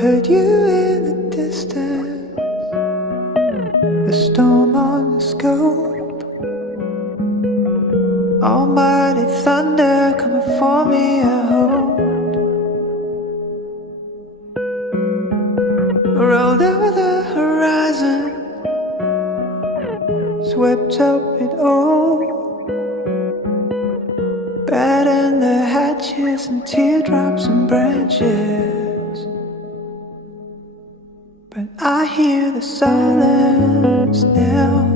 Heard you in the distance, the storm on the scope. Almighty thunder coming for me, I hope. Rolled over the horizon, swept up it all. Batten the hatches and teardrops and branches. But I hear the silence now,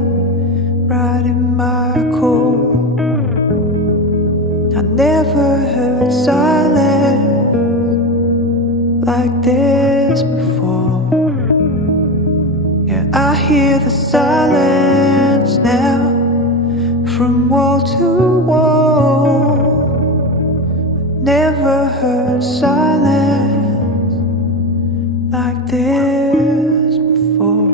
right in my core. I never heard silence like this before. Yeah, I hear the silence now, from wall to wall. I never heard silence like this before.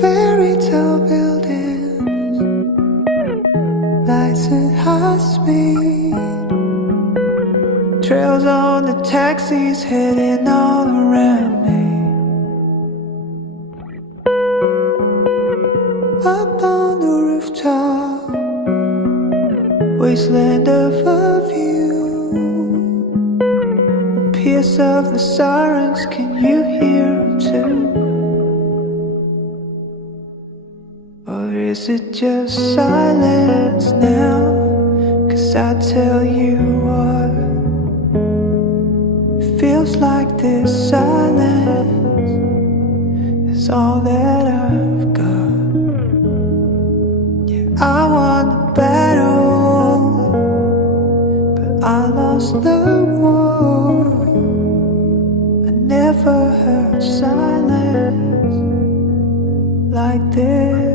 Fairy tale buildings, lights at high speed, trails on the taxis heading all around me. Up on the rooftop, wasteland of a view. The pierce of the sirens, can you hear them too? Or is it just silence now? 'Cause I tell you what, it feels like this silence is all that I've got. Yeah, I won the battle, but I lost the war. I never heard silence like this.